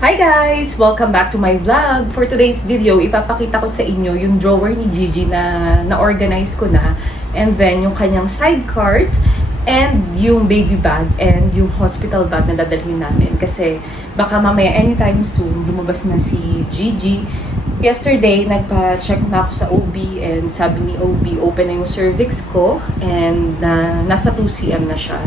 Hi guys! Welcome back to my vlog. For today's video, ipapakita ko sa inyo yung drawer ni Gigi na na-organize ko na. And then, yung kanyang side cart and yung baby bag and yung hospital bag na dadalhin namin. Kasi baka mamaya anytime soon, lumabas na si Gigi. Yesterday, nagpa-check na ako sa OB and sabi ni OB, open na yung cervix ko and nasa 2 cm na siya.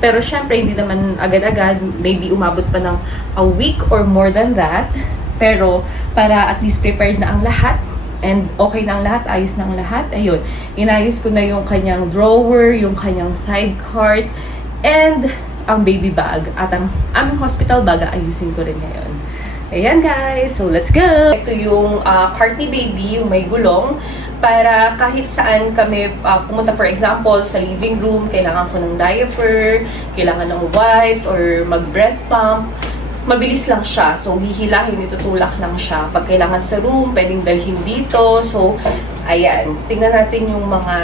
Pero syempre, hindi naman agad-agad. Maybe umabot pa ng a week or more than that. Pero para at least prepared na ang lahat and okay na ang lahat, ayos na ang lahat. Ayun, inayos ko na yung kanyang drawer, yung kanyang side cart, and ang baby bag. At ang aming hospital bag, ayusin ko rin ngayon. Ayan guys, so let's go! Ito yung cart ni baby, yung may gulong. Para kahit saan kami pumunta, for example, sa living room, kailangan ko ng diaper, kailangan ng wipes, or mag-breast pump, mabilis lang siya. So, hihilahin, itutulak lang siya. Pag kailangan sa room, pwedeng dalhin dito. So, ayan. Tingnan natin yung mga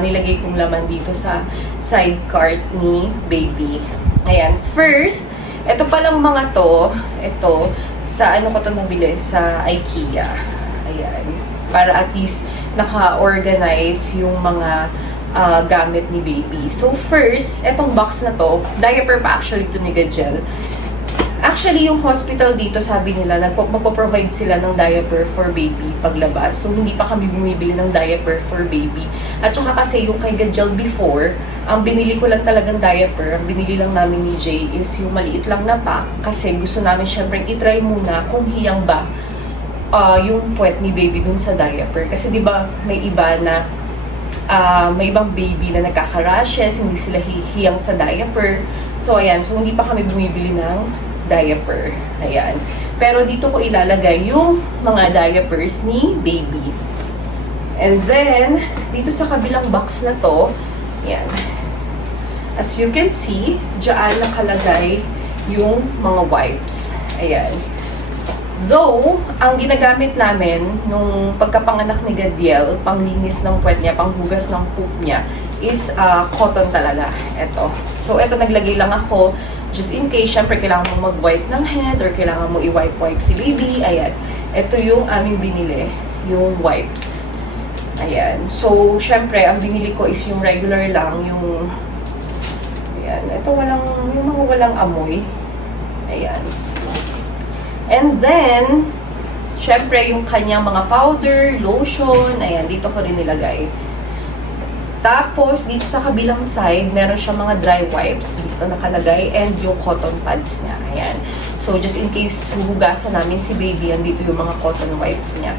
nilagay kong laman dito sa side cart ni baby. Ayan. First, ito palang mga to, ito, sa ano ko to nabili? Sa IKEA. Ayan. Para at least naka-organize yung mga gamit ni baby. So first, etong box na to, diaper pa actually to ni Gajel. Actually, yung hospital dito, sabi nila, magpo-provide sila ng diaper for baby paglabas. So hindi pa kami bumibili ng diaper for baby. At saka kasi yung kay Gajel before, ang binili ko lang talagang diaper, ang binili lang namin ni Jay is yung maliit lang na pack. Kasi gusto namin syempre itry muna kung hiyang ba yung puwet ni baby dun sa diaper. Kasi di ba may iba na may ibang baby na nagkaka-rashes, hindi sila hihiyang sa diaper. So ayan, so hindi pa kami bumibili ng diaper. Ayan. Pero dito ko ilalagay yung mga diapers ni baby. And then, dito sa kabilang box na to, ayan. As you can see, diyan nakalagay yung mga wipes. Ayan. Though, ang ginagamit namin nung pagkapanganak ni Gadiel, panglinis ng puwet niya, panghugas ng poop niya, is cotton talaga. Ito. So, ito naglagay lang ako just in case, syempre kailangan mo mag-wipe ng head or kailangan mo i-wipe-wipe si baby. Ayan. Ito yung aming binili, yung wipes. Ayan. So, syempre, ang binili ko is yung regular lang, yung ayan. Ito yung mga walang amoy. Ayan. And then, syempre, yung kanyang mga powder, lotion, ayan, dito ko rin nilagay. Tapos, dito sa kabilang side, meron siya mga dry wipes, dito nakalagay, and yung cotton pads niya, ayan. So, just in case huhugasan namin si baby, andito yung mga cotton wipes niya.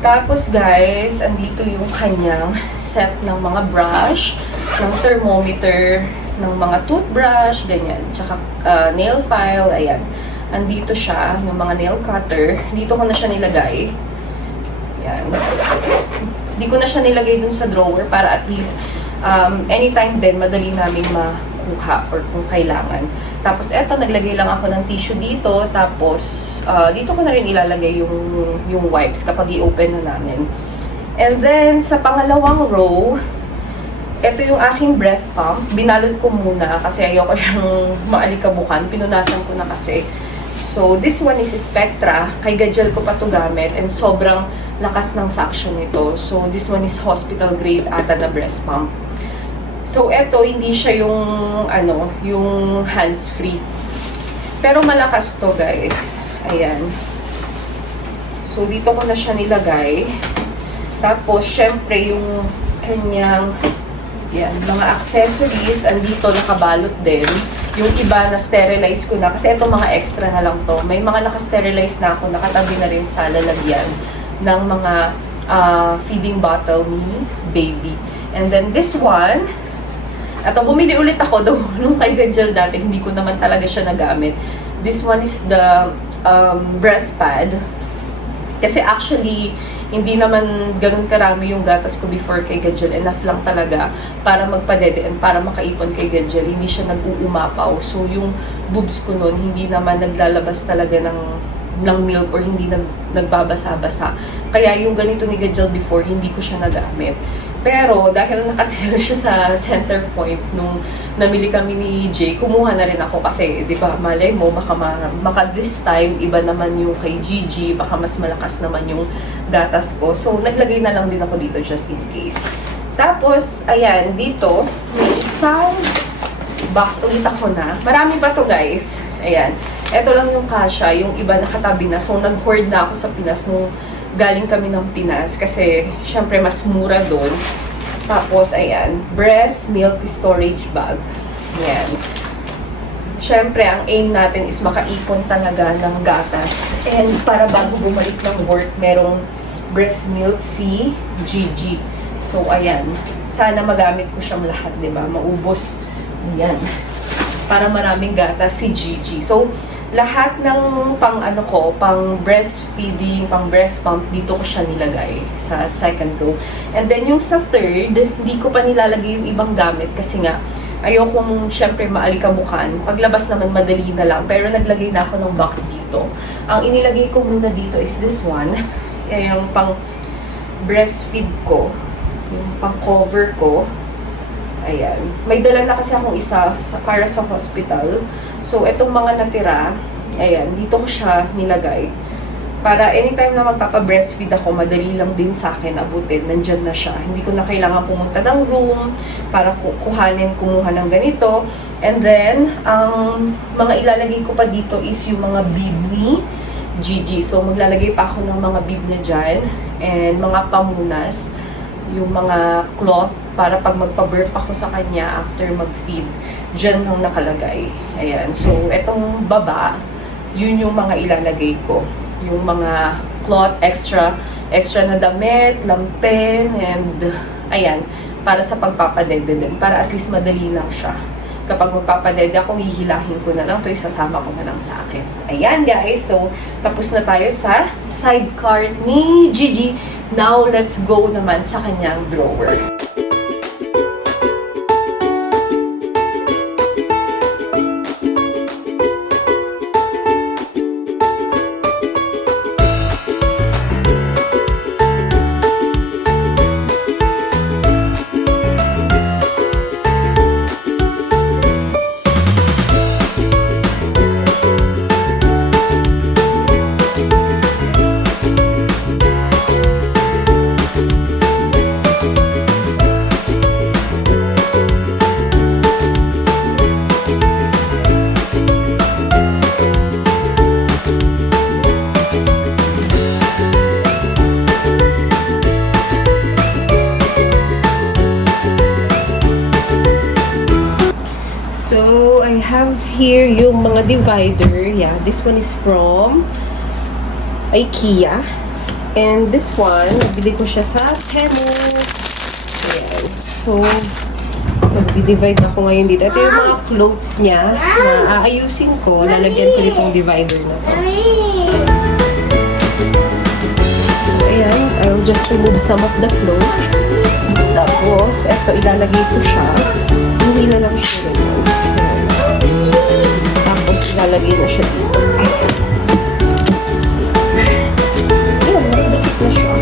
Tapos, guys, andito yung kanyang set ng mga brush, ng thermometer, ng mga toothbrush, ganyan, tsaka nail file, ayan. Andito siya, yung mga nail cutter. Dito ko na siya nilagay. Yan. Hindi ko na siya nilagay dun sa drawer para at least anytime din, madali namin makuha or kung kailangan. Tapos eto, naglagay lang ako ng tissue dito. Tapos dito ko na rin ilalagay yung wipes kapag i-open na namin. And then, sa pangalawang row, ito yung aking breast pump. Binalot ko muna kasi ayoko siyang maalikabukan. Pinunasan ko na kasi. So, this one is Spectra. Kay Gajel ko pa ito gamit and sobrang lakas ng suction nito. So, this one is hospital grade ata na breast pump. So, ito, hindi siya yung hands-free. Pero malakas to guys. Ayan. So, dito ko na siya nilagay. Tapos, syempre, yung kanyang yan, mga accessories, andito nakabalot din. Yung iba na sterilize ko na, kasi itong mga extra na lang to. May mga naka-sterilize na ako, nakatabi na rin sa lalagyan ng mga feeding bottle ni baby. And then this one, bumili ulit ako nung kay Gajel dati, hindi ko naman talaga siya nagamit. This one is the breast pad. Kasi actually, hindi naman ganun karami yung gatas ko before kay Gajel. Enough lang talaga para magpadede and para makaipon kay Gajel. Hindi siya nag-uumapaw. So, yung boobs ko nun, hindi naman naglalabas talaga ng milk or hindi nagbabasa-basa. Kaya yung ganito ni Gajel before, hindi ko siya nagamit. Pero dahil nakasale siya sa center point nung namili kami ni Jay, kumuha na rin ako kasi, di ba, malay mo, baka this time, iba naman yung kay Gigi, baka mas malakas naman yung gatas ko. So, naglagay na lang din ako dito just in case. Tapos, ayan, dito, may isang box ulit ako na. Marami pa to guys. Ayan. Ito lang yung kasha, yung iba nakatabi na. So, nag-hoard na ako sa Pinas nung galing kami ng Pinas kasi syempre mas mura doon. Tapos, ayan, breast milk storage bag. Ayan. Syempre, ang aim natin is makaipon talaga ng gatas. And para bago bumalik ng work, merong breast milk si Gigi. So, ayan. Sana magamit ko siyang lahat, di ba? Maubos. Ayan. Para maraming gatas si Gigi. So, lahat ng pang breastfeeding, pang breast pump, dito ko siya nilagay sa second row. And then yung sa third, hindi ko pa nilalagay yung ibang gamit kasi nga, ayokong syempre maalikabukan. Paglabas naman madali na lang, pero naglagay na ako ng box dito. Ang inilagay ko muna dito is this one. Yung pang breastfeed ko, yung pang cover ko. Ayan. May dala na kasi akong isa para sa hospital. So, itong mga natira, ayan, dito ko siya nilagay. Para anytime na magpapa-breastfeed ako, madali lang din sa akin abutin. Nandyan na siya. Hindi ko na kailangan pumunta ng room para kumuha ng ganito. And then, ang mga ilalagay ko pa dito is yung mga bib ni Gigi. So, maglalagay pa ako ng mga bib niya dyan. And mga pamunas. Yung mga cloth para pag magpa-burp ako sa kanya after mag-feed, dyan nung nakalagay. Ayan. So, etong baba, yun yung mga ilalagay ko. Yung mga cloth, extra na damit, lampen, and ayan, para sa pagpapadede din. Para at least madali lang siya. Kapag magpapadede ako, hihilahin ko na lang. Ito isasama ko na lang sa akin. Ayan guys, so tapos na tayo sa sidecar ni Gigi. Now, let's go naman sa kanyang drawer. So, I have here yung mga divider. Yeah, this one is from IKEA. And this one, nabili ko siya sa Temu. Ayan. So, magdi-divide ako ngayon dito. Ito yung mga clothes niya na aayusin ko. Lalagyan ko ditong divider na to. So, ayan. I'll just remove some of the clothes. Tapos, ito, ilalagay ko siya. Hindi na lang siya ganyan. Tapos, ilalagay na siya dito. Ayan, nakadikit na siya.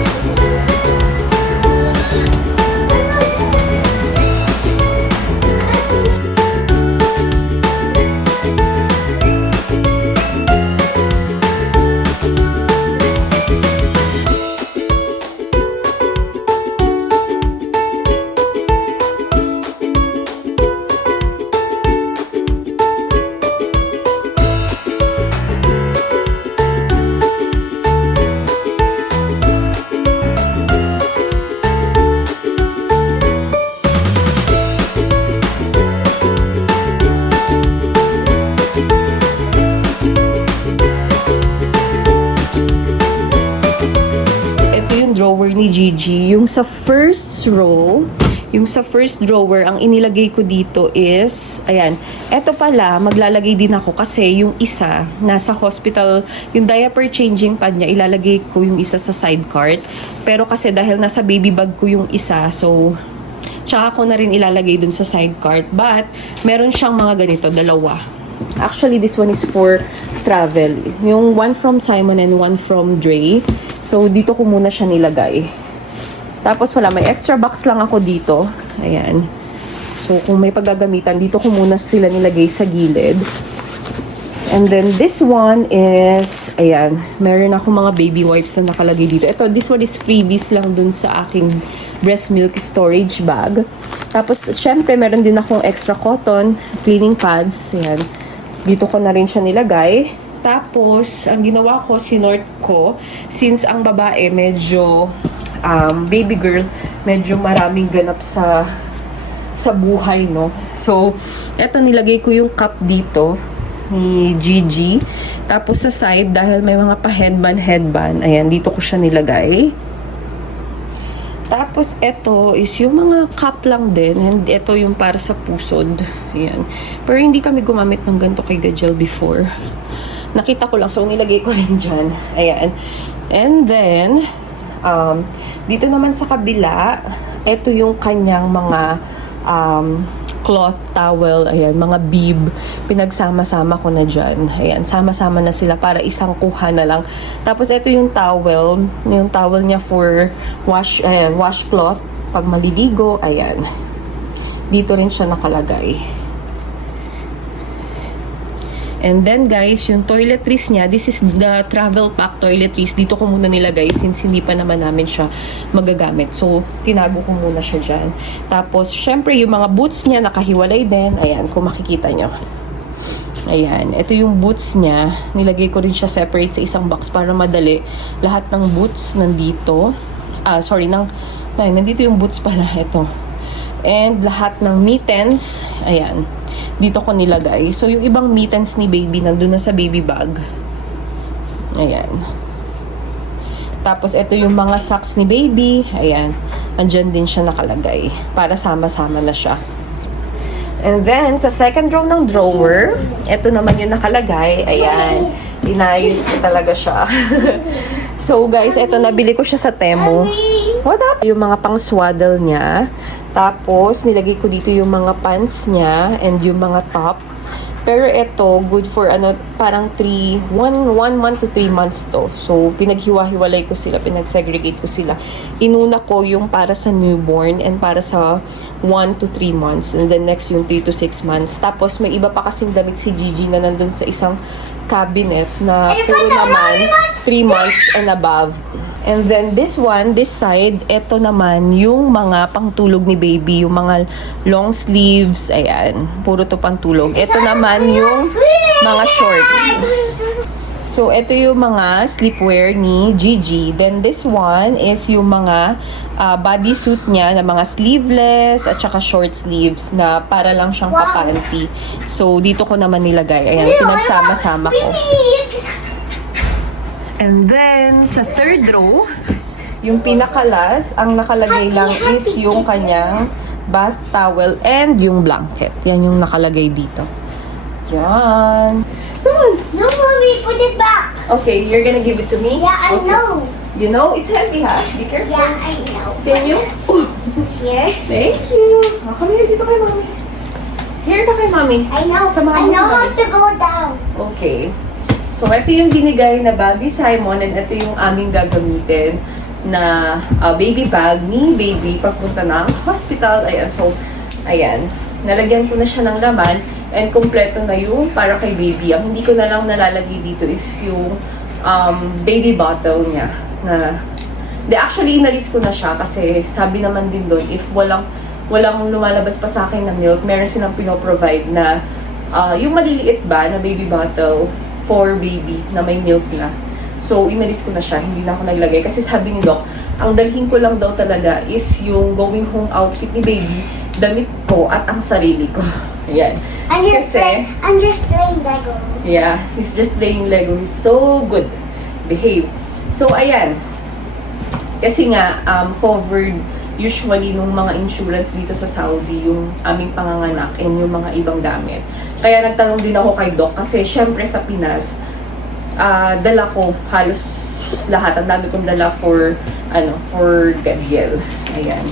Drawer ni Gigi. Yung sa first row, yung sa first drawer, ang inilagay ko dito is, ayan, eto pala, maglalagay din ako kasi yung isa, nasa hospital, yung diaper changing pad niya, ilalagay ko yung isa sa side cart. Pero kasi dahil nasa baby bag ko yung isa, so, tsaka ko na rin ilalagay dun sa side cart. But, meron siyang mga ganito, dalawa. Actually, this one is for travel. Yung one from Simon and one from Dre. So, dito ko muna siya nilagay. Tapos wala, may extra box lang ako dito. Ayan. So, kung may paggagamitan, dito ko muna sila nilagay sa gilid. And then, this one is, ayan, meron ako mga baby wipes na nakalagay dito. Ito, this one is freebies lang dun sa aking breast milk storage bag. Tapos, syempre, meron din akong extra cotton, cleaning pads. Ayan. Dito ko na rin siya nilagay. Tapos, ang ginawa ko, sinort ko, since ang babae, medyo, baby girl, medyo maraming ganap sa buhay, no? So, eto, nilagay ko yung cup dito ni Gigi. Tapos sa side, dahil may mga pa-headband, ayan, dito ko siya nilagay. Tapos ito is yung mga cup lang din. And ito yung para sa pusod. Ayan. Pero hindi kami gumamit ng ganito kay Gajel before. Nakita ko lang, so nilagay ko rin dyan. Ayan. And then, dito naman sa kabila, ito yung kanyang mga cloth towel, ayan, mga bib, pinagsama-sama ko na dyan. Ayan, sama-sama na sila para isang kuha na lang. Tapos, ito yung towel niya for washcloth, pag maliligo, ayan. Dito rin siya nakalagay. And then, guys, yung toiletries niya, this is the travel pack toiletries. Dito ko muna nilagay since hindi pa naman namin siya magagamit. So, tinago ko muna siya dyan. Tapos, syempre, yung mga boots niya, nakahiwalay din. Ayan, kung makikita nyo. Ayan, ito yung boots niya. Nilagay ko rin siya separate sa isang box para madali. Lahat ng boots nandito. Nandito yung boots pala. Ito. And lahat ng mittens, ayan, dito ko nilagay. So, yung ibang mittens ni baby, nandun na sa baby bag. Ayan. Tapos, ito yung mga socks ni baby. Ayan. Andyan din siya nakalagay. Para sama-sama na siya. And then, sa second row ng drawer, ito naman yung nakalagay. Ayan. Inayos ko talaga siya. So, guys, ito, nabili ko siya sa Temu. What up? Yung mga pang-swaddle niya. Tapos, nilagay ko dito yung mga pants niya and yung mga top. Pero ito, good for parang 1 month to 3 months to. So, pinaghiwa-hiwalay ko sila, pinag-segregate ko sila. Inuna ko yung para sa newborn and para sa 1 to 3 months. And then next yung 3 to 6 months. Tapos, may iba pa kasing damit si Gigi na nandun sa isang cabinet na puro naman 3 months and above. And then this one, this side, ito naman yung mga pangtulog ni baby, yung mga long sleeves, ayan, puro to pangtulog. Ito naman yung mga shorts. So, ito yung mga sleepwear ni Gigi. Then this one is yung mga bodysuit niya na mga sleeveless at saka short sleeves na para lang siyang papanty. So, dito ko naman nilagay. Ayan, pinagsama-sama ko. And then, sa third row, yung pinakalas, ang nakalagay lang is yung kanyang bath towel and yung blanket. Yan yung nakalagay dito. Yan. Come on. No, mommy, put it back. Okay, you're gonna give it to me? Yeah, I Okay. know. You know, it's heavy, ha? Be careful. Yeah, I know. Can you? Here. Thank you. Come here, dito kay mommy. Here ka kay mommy. I know. Samahan I mo know si how mommy. to go down. Okay. So, ito yung binigay na bag ni Simon and ito yung aming gagamitin na baby bag ni baby papunta ng hospital. Ayan. So, ayan. Nalagyan ko na siya ng laman and kompleto na yung para kay baby. Ang hindi ko na lang nalalagay dito is yung baby bottle niya. Actually, inalis ko na siya kasi sabi naman din doon, if walang lumalabas pa sa akin na milk, meron silang pinoprovide na yung maliliit ba na baby bottle for baby na may milk na. So, inalis ko na siya. Hindi na ako naglagay. Kasi sabi ni Doc, ang dalhin ko lang daw talaga is yung going home outfit ni baby, damit ko, at ang sarili ko. Ayan. I'm just playing Lego. Yeah, he's just playing Lego. He's so good. Behave. So, ayan. Kasi nga, covered usually nung mga insurance dito sa Saudi, yung aming panganganak and yung mga ibang gamit. Kaya nagtanong din ako kay Doc kasi syempre sa Pinas, dala ko halos lahat. Ang dami kong dala for Gabriel. Ayan.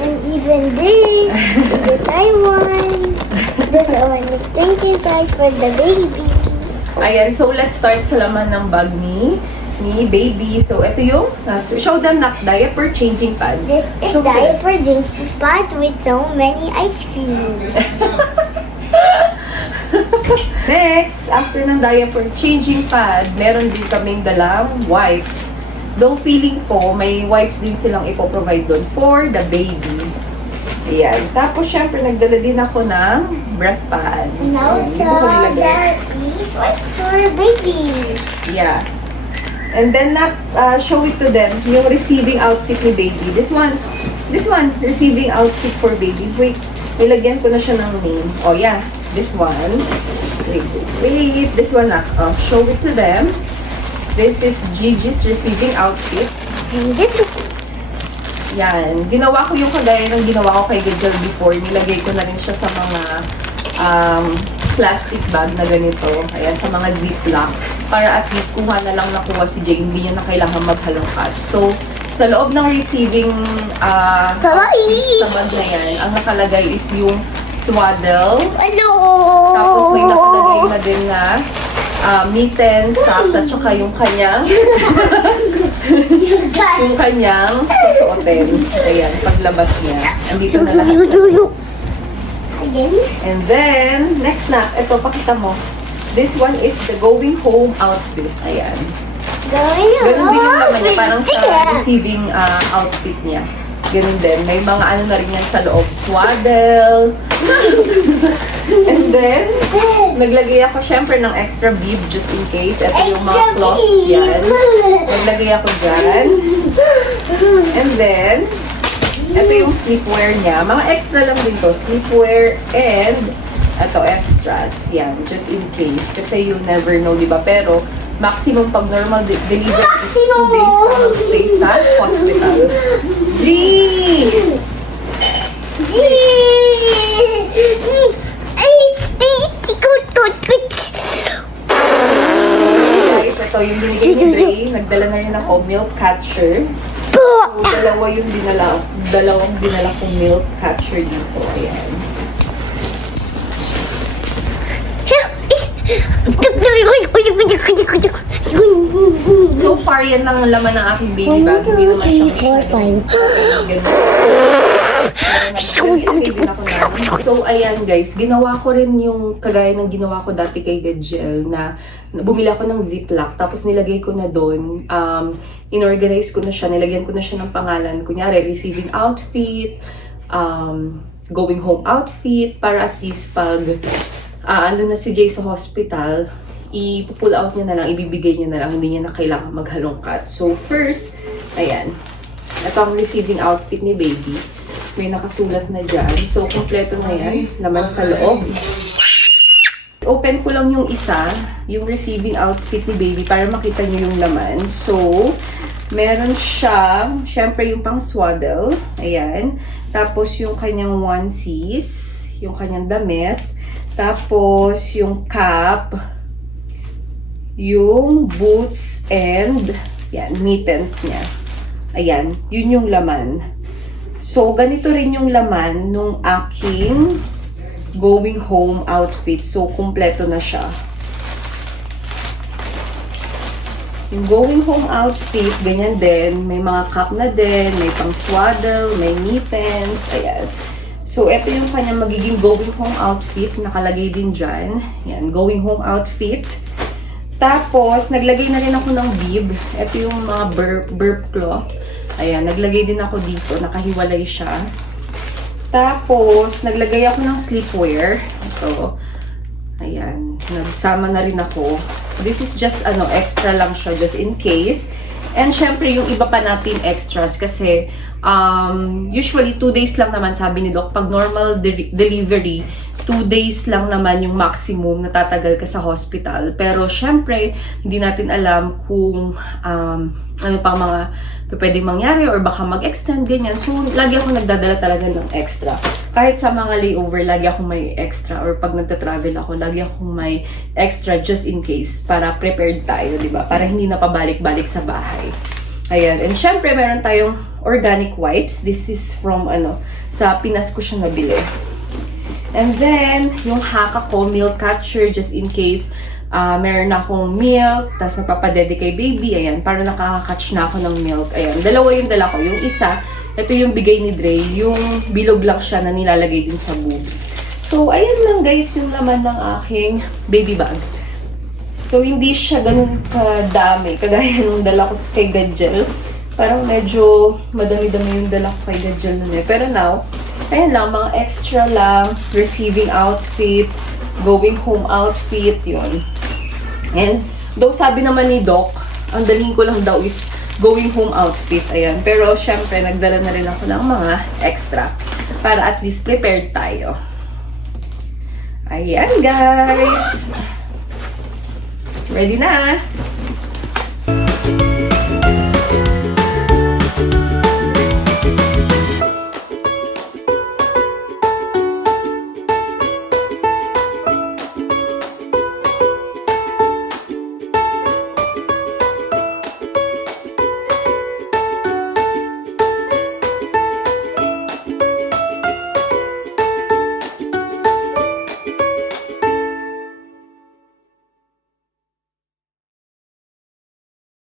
And even this I want. This one is thinking size for the baby. Ayan, so let's start sa laman ng bag ni ni baby. So, ito yung, show them na diaper changing pad. This is So, diaper drinks spot with so many ice creams. Next, after ng diaper changing pad, meron din kaming dalang wipes. Though feeling ko, may wipes din silang ipoprovide doon for the baby. Ayan. Tapos, syempre, nagdala din ako ng breast pad. And also, there is wipes for baby. Yeah. And then, show it to them, yung receiving outfit ni baby. This one, receiving outfit for baby. Wait, nilagyan ko na siya ng name. Oh, yeah. This one. Wait. This one na. Oh, show it to them. This is Gigi's receiving outfit. And this Yan. Ginawa ko yung kagaya ng ginawa ko kay Gajal before. Nilagay ko na rin siya sa mga plastic bag na ganito. Kaya sa mga ziplock. Para at least kuha na lang nakuha si Jay. Hindi niya na kailangan maghalongkat. So, sa loob ng receiving Kawais! sa bag na yan, ang nakalagay is yung swaddle. Hello! Tapos may nakalagay na din na mittens, socks, at saka yung kanyang yung kanyang susuotin. Ayan, paglabas niya. Andito na lahat. Again? And then, next na, ito, pakita mo. This one is the going home outfit. Ayan. Going Ganun din yung laman niya, home. parang sa receiving outfit niya. Ganun din. May mga ano na rin yan sa loob. Swaddle. And then, naglagay ako syempre ng extra bib just in case. Ito yung mga cloth yan. Naglagay ako dyan. And then, ito yung sleepwear niya. Mga extra lang din to. Sleepwear and ito, extras. Yan, just in case. Kasi you never know, di ba? Pero, maximum pag normal delivery is 2 days out of stay sa hospital. Guys, ito yung binigay ni Dre. Nagdala na rin ako milk catcher. So, dalawang dinala kong milk catcher dito. Ayan. So far, yan lang ang laman ng aking baby bag. Hindi naman siya So, ayan guys, ginawa ko rin yung kagaya ng ginawa ko dati kay Gajel na bumili ako ng ziplock, tapos nilagay ko na doon, inorganize ko na siya, nilagyan ko na siya ng pangalan, kunyari, receiving outfit, going home outfit, para at least pag ando na si Jay sa hospital, i-pull out niya na lang, ibibigay niya na lang, hindi niya na kailangan maghalongkat. So first, ayan, ito ang receiving outfit ni baby. May nakasulat na dyan. So, kompleto na yan. Naman sa loob. Open ko lang yung isa, yung receiving outfit ni baby para makita niyo yung laman. So, meron siya, syempre yung pang swaddle. Ayan. Tapos, yung kanyang onesies, yung kanyang damit. Tapos, yung cap, yung boots, and yan, mittens niya. Ayan, yun yung laman. So, ganito rin yung laman nung aking going home outfit. So, kumpleto na siya. Yung going home outfit, ganyan din. May mga cap na din, may pang swaddle, may mittens, ayan. So, ito yung kanyang magiging going home outfit. Nakalagay din dyan. Yan, going home outfit. Tapos, naglagay na rin ako ng bib. Ito yung mga burp cloth. Ayan, naglagay din ako dito. Nakahiwalay siya. Tapos, naglagay ako ng sleepwear. Ito. Ayan. Nagsama na rin ako. This is just, extra lang siya, just in case. And, syempre, yung iba pa natin extras. Kasi, usually, 2 days lang naman, sabi ni Doc. Pag normal delivery, 2 days lang naman yung maximum na tatagal ka sa hospital. Pero, syempre, hindi natin alam kung ano pang mga pwedeng mangyari or baka mag-extend, ganyan. So, lagi ako nagdadala talaga ng extra. Kahit sa mga layover, lagi akong may extra. Or pag nagta-travel ako, lagi akong may extra just in case para prepared tayo, di ba? Para hindi na pabalik-balik sa bahay. Ayan. And syempre, meron tayong organic wipes. This is from, sa Pinas ko siya nabili. And then, yung haka ko, milk catcher, just in case Meron na akong milk, tapos napapadede kay baby. Ayan, para nakaka-catch na ako ng milk. Ayan, dalawa yung dala ko. Yung isa, ito yung bigay ni Dre. Yung bilog lang siya na nilalagay din sa boobs. So, ayan lang guys yung laman ng aking baby bag. So, hindi siya ganun kadami. Kagaya nung dala ko kay Gadgel. Parang medyo madami-dami yung dala ko kay Gadgel nun eh. Pero now, ayan lang, mga extra lang. Receiving outfit, going home outfit, yun. And, though sabi naman ni Doc, ang dalhin ko lang daw is going home outfit. Ayan. Pero, syempre, nagdala na rin ako ng mga extra. Para at least prepared tayo. Ayan, guys! Ready na!